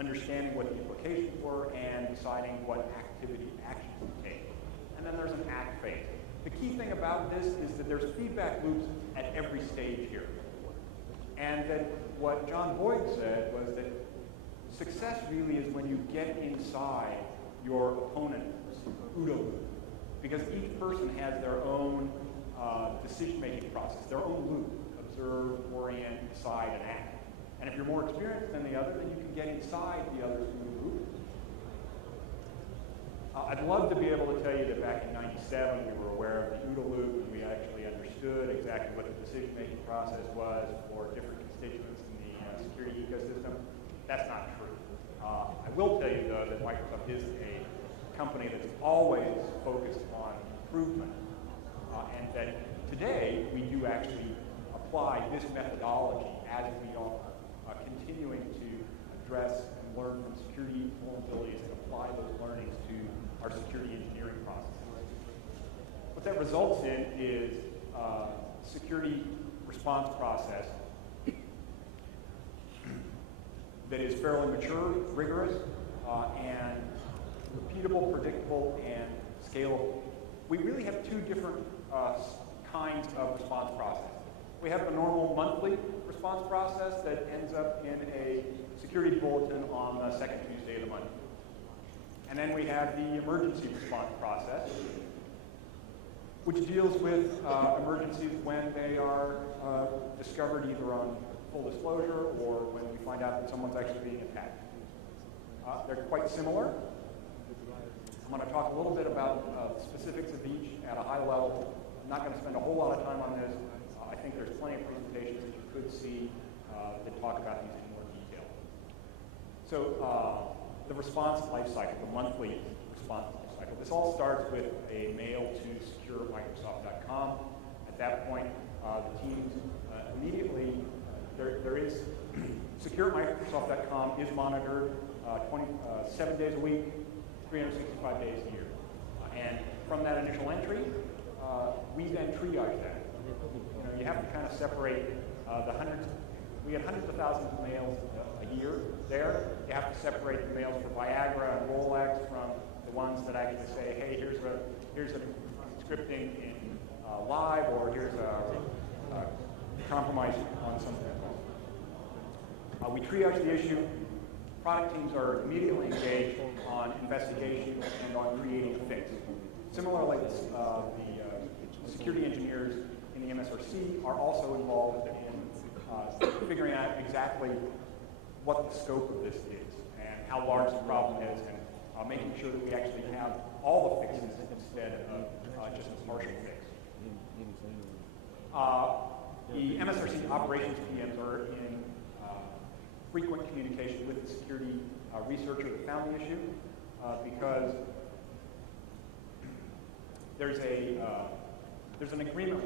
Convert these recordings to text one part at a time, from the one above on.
understanding what the implications were, and deciding what actions to take. And then there's an act phase. The key thing about this is that there's feedback loops at every stage here. And that what John Boyd said was that success really is when you get inside your opponent's OODA loop. Because each person has their own decision-making process, their own loop: observe, orient, decide, and act. And if you're more experienced than the other, then you can get inside the other's OODA loop. I'd love to be able to tell you that back in '97 we were aware of the OODA loop and we actually understood exactly what the decision-making process was for different constituents in the security ecosystem. That's not true. I will tell you, though, that Microsoft is a company that's always focused on improvement, and that today we do actually apply this methodology as we are continuing to address and learn from security vulnerabilities and apply those learnings to our security engineering process. What that results in is a security response process that is fairly mature, rigorous, and repeatable, predictable, and scalable. We really have two different kinds of response process. We have a normal monthly response process that ends up in a security bulletin on the second Tuesday of the month. And then we have the emergency response process, which deals with emergencies when they are discovered either on full disclosure or when we find out that someone's actually being attacked. They're quite similar. I'm going to talk a little bit about the specifics of each at a high level. I'm not going to spend a whole lot of time on this. I think there's plenty of presentations that you could see that talk about these in more detail. So the response lifecycle, the monthly response lifecycle. This all starts with a mail to securemicrosoft.com. At that point, the teams immediately, there is, securemicrosoft.com is monitored 7 days a week, 365 days a year. And from that initial entry, we then triage that. You have to kind of separate the hundreds. We get hundreds of thousands of mails a year there. You have to separate the mails for Viagra and Rolex from the ones that actually say, hey, here's a scripting in live, or here's a compromise on something else. We triage the issue. Product teams are immediately engaged on investigation and on creating a fix. Similarly, the security engineers in the MSRC are also involved in figuring out exactly what the scope of this is and how large the problem is, and making sure that we actually have all the fixes instead of just a partial fix. The MSRC operations PMs are in frequent communication with the security researcher that found the issue because there's an agreement.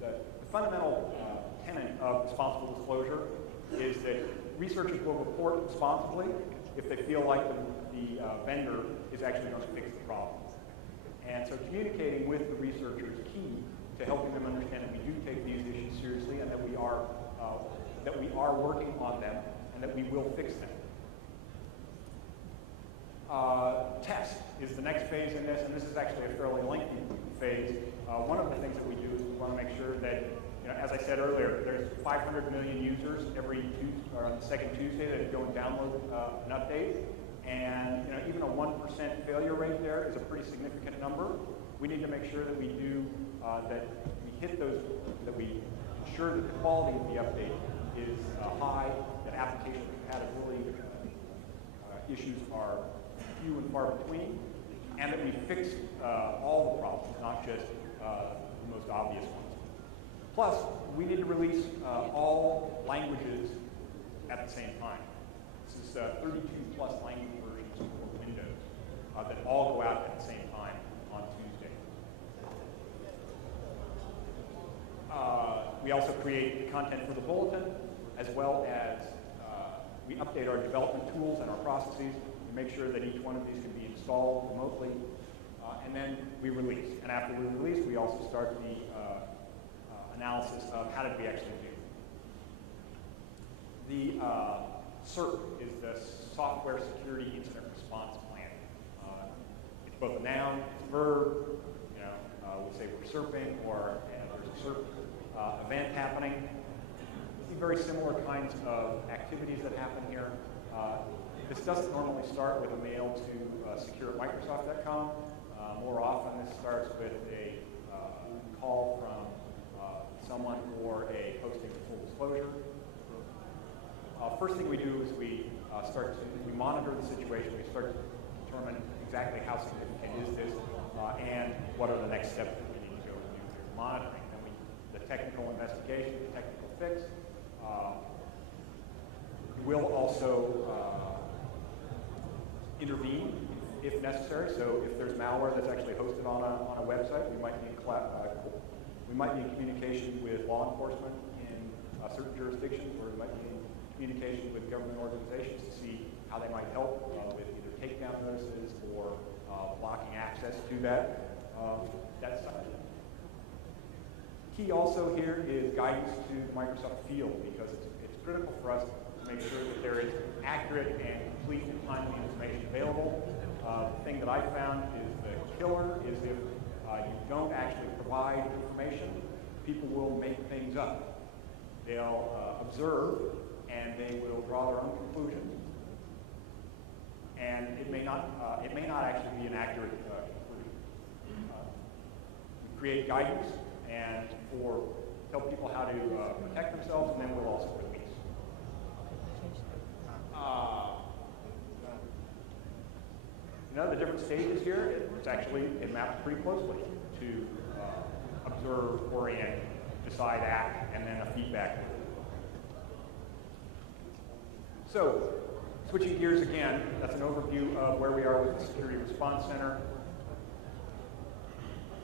The fundamental tenet of responsible disclosure is that researchers will report responsibly if they feel like the vendor is actually going to fix the problem. And so communicating with the researcher is key to helping them understand that we do take these issues seriously and that we are working on them and that we will fix them. Test is the next phase in this, and this is actually a fairly lengthy phase. One of the things that we do is we want to make sure that, as I said earlier, there's 500 million users every on the second Tuesday that go and download an update, and even a 1% failure rate there is a pretty significant number. We need to make sure that we do that we hit those, that we ensure that the quality of the update is high, that application compatibility issues are few and far between, and that we fix all the problems, not just the most obvious ones. Plus, we need to release all languages at the same time. This is 32 plus language versions for Windows that all go out at the same time on Tuesday. We also create content for the bulletin, as well as we update our development tools and our processes. We make sure that each one of these can be installed remotely, and then we release. And after we release, we also start the analysis of how did we actually do. The SIRP is the Software Security Incident Response Plan. It's both a noun, it's a verb. You know, we'll say we're SIRPing, or there's a SIRP event happening. See very similar kinds of activities that happen here. This doesn't normally start with a mail to secure@microsoft.com. More often, this starts with a call from someone or a posting of full disclosure. First thing we do is we monitor the situation. We start to determine exactly how significant is this and what are the next steps that we need to go and do the monitoring. Then the technical investigation, the technical fix. We'll also intervene if necessary. So if there's malware that's actually hosted on a website, we might be in communication with law enforcement in certain jurisdictions, or we might be in communication with government organizations to see how they might help with either takedown notices or blocking access to that. That's key also here is guidance to Microsoft Field, because it's critical for us to make sure that there is accurate and complete and timely information available. The thing that I found is the killer is if you don't actually provide information, people will make things up. They'll observe and they will draw their own conclusions, and it may not actually be an accurate conclusion. We create guidance and tell people how to protect themselves, and then we'll also release. The different stages here, it maps pretty closely to observe, orient, decide, act, and then a feedback loop. So, switching gears again, that's an overview of where we are with the Security Response Center.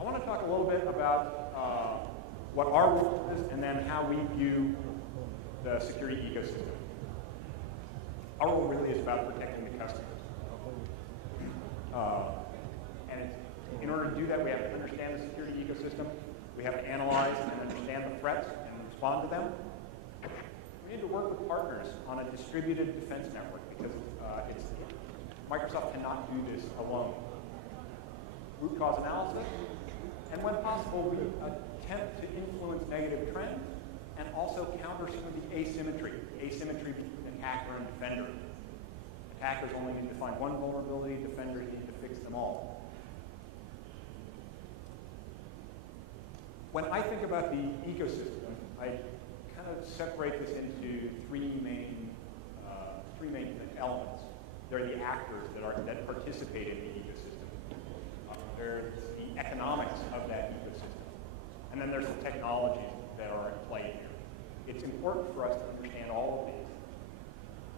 I want to talk a little bit about what our role is and then how we view the security ecosystem. Our role really is about protecting the customers. And in order to do that, we have to understand the security ecosystem. We have to analyze and understand the threats and respond to them. We need to work with partners on a distributed defense network, because Microsoft cannot do this alone. Root cause analysis, and when possible, we attempt to influence negative trends and also counter some of the asymmetry between attacker and defender. Attackers only need to find one vulnerability, defenders need to fix them all. When I think about the ecosystem, I kind of separate this into three main elements. There are the actors that participate in the ecosystem. There's the economics of that ecosystem. And then there's the technologies that are in play here. It's important for us to understand all of these.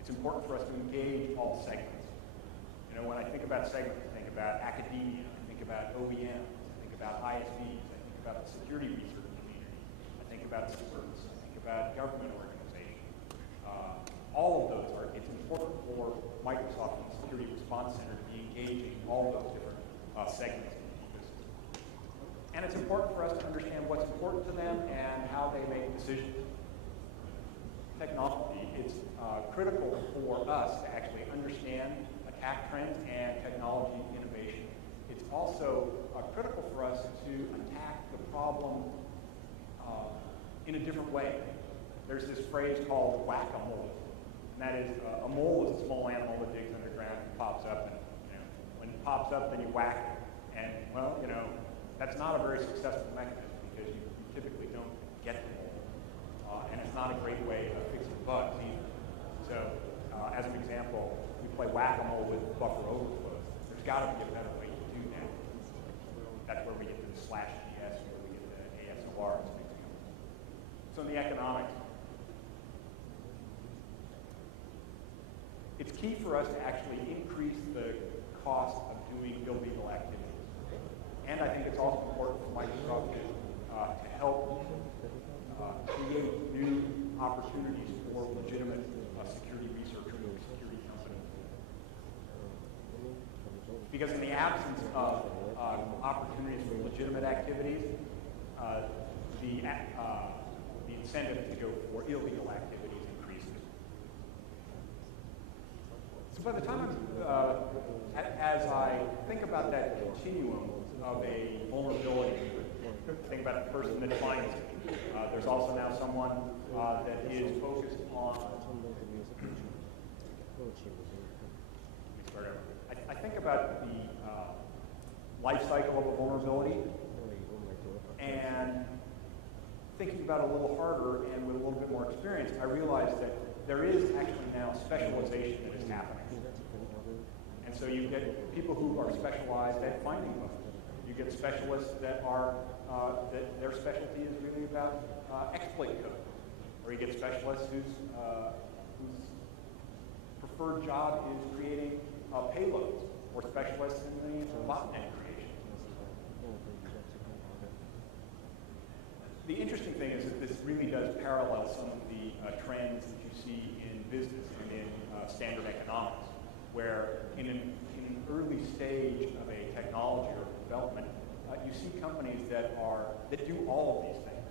It's important for us to engage all segments. You know, when I think about segments, I think about academia, I think about OEMs, I think about ISVs, I think about the security research community, I think about experts, I think about government organizations. All of those it's important for Microsoft and the Security Response Center to be engaging all those different segments of the ecosystem. And it's important for us to understand what's important to them and how they make decisions. Technology, it's critical for us to actually understand attack trends and technology innovation. It's also critical for us to attack the problem in a different way. There's this phrase called whack-a-mole. And that is, a mole is a small animal that digs underground and pops up. And when it pops up, then you whack it. And, well, that's not a very successful mechanism, because you typically don't get the mole. And it's not a great way of fixing bugs either. So, as an example, we play whack-a-mole with buffer overflows. There's got to be a better way to do that. That's where we get to the /GS, where we get the ASOR as an example. So in the economics, it's key for us to actually increase the cost of doing illegal activities. And I think it's also important for Microsoft to help create new opportunities for legitimate security researchers or security companies. Because in the absence of opportunities for legitimate activities, the incentive to go for illegal activities increases. So by the time as I think about that continuum of a vulnerability, think about the person that finds it. There's also now someone that is focused on. I think about the life cycle of a vulnerability, and thinking about it a little harder and with a little bit more experience, I realized that there is actually now specialization that is happening. And so you get people who are specialized at finding bugs. You get specialists that are, that their specialty is really about exploit code. Or you get specialists whose preferred job is creating payloads, or specialists in the botnet creation. The interesting thing is that this really does parallel some of the trends that you see in business and in standard economics, where in an early stage of a technology or development, you see companies that do all of these things.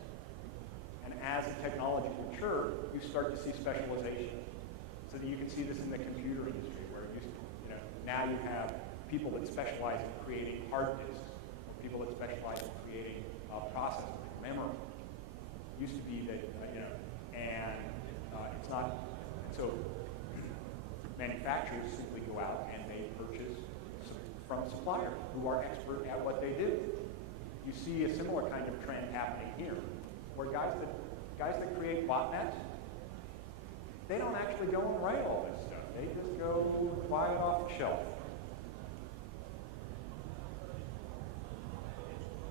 And as the technology matures, you start to see specialization. So that you can see this in the computer industry, where now you have people that specialize in creating hard disks, or people that specialize in creating processors, memory. It used to be that, and it's not, so manufacturers simply go out and they purchase from suppliers who are expert at what they do. You see a similar kind of trend happening here, where guys that create botnets, they don't actually go and write all this stuff. They just go buy it off the shelf.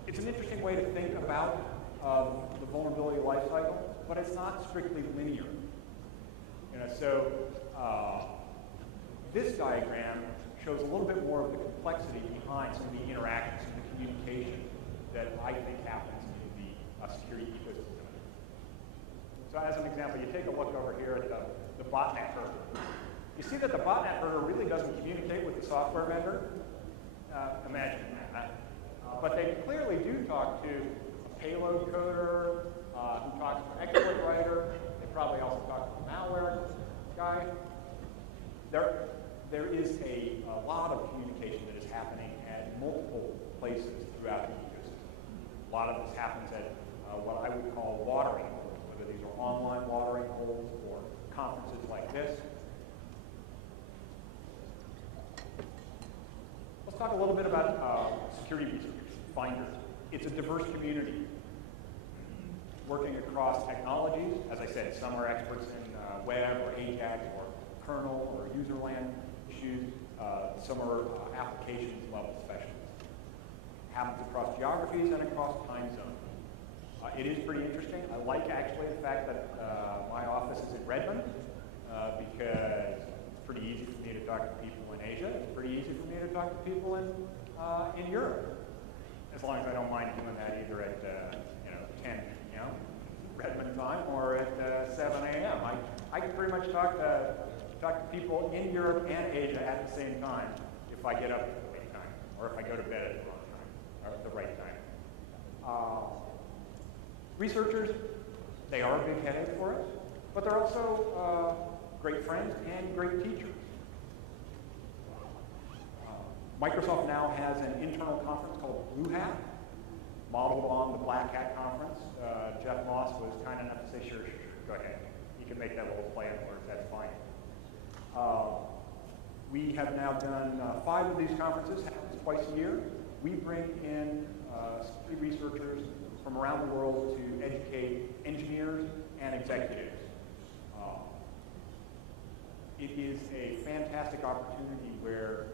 It's an interesting way to think about the vulnerability life cycle, but it's not strictly linear. This diagram shows a little bit more of the complexity behind some of the interactions and the communication that I think happens in the security ecosystem. So as an example, you take a look over here at the botnet herder. You see that the botnet herder really doesn't communicate with the software vendor. Imagine that. But they clearly do talk to a payload coder who talks to an exploit writer. They probably also talk to a malware guy. There is a lot of communication that is happening at multiple places throughout the ecosystem. A lot of this happens at what I would call watering holes, whether these are online watering holes or conferences like this. Let's talk a little bit about security researchers, finders. It's a diverse community working across technologies. As I said, some are experts in web or AJAX or kernel or user land issues. Some are applications level specialists. Happens across geographies and across time zones. It is pretty interesting. I like actually the fact that my office is in Redmond because it's pretty easy for me to talk to people in Asia. It's pretty easy for me to talk to people in Europe, as long as I don't mind doing that either at 10 Redmond time or at 7 a.m. I can pretty much talk to people in Europe and Asia at the same time if I get up at the right time, or if I go to bed at the wrong time, or at the right time. Researchers, they are a big headache for us, but they're also great friends and great teachers. Microsoft now has an internal conference called Blue Hat, modeled on the Black Hat conference. Jeff Moss was kind enough to say, sure, go ahead. You can make that little play on words, that's fine. We have now done 5 of these conferences, happens twice a year. We bring in security researchers from around the world to educate engineers and executives. It is a fantastic opportunity where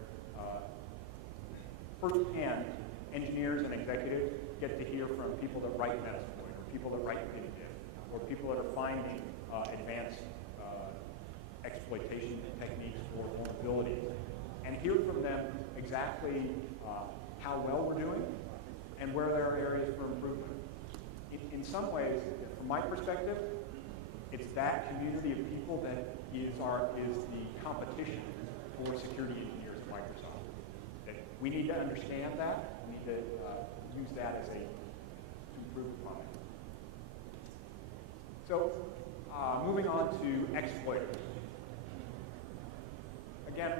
firsthand engineers and executives get to hear from people that write Metasploit, or people that write Minidiv, or people that are finding advanced exploitation techniques for vulnerabilities, and hear from them exactly how well we're doing and where there are areas for improvement. In some ways, from my perspective, it's that community of people that is the competition for security engineers at Microsoft. That we need to understand that. We need to use that as to improve upon it. So, moving on to exploiters. again,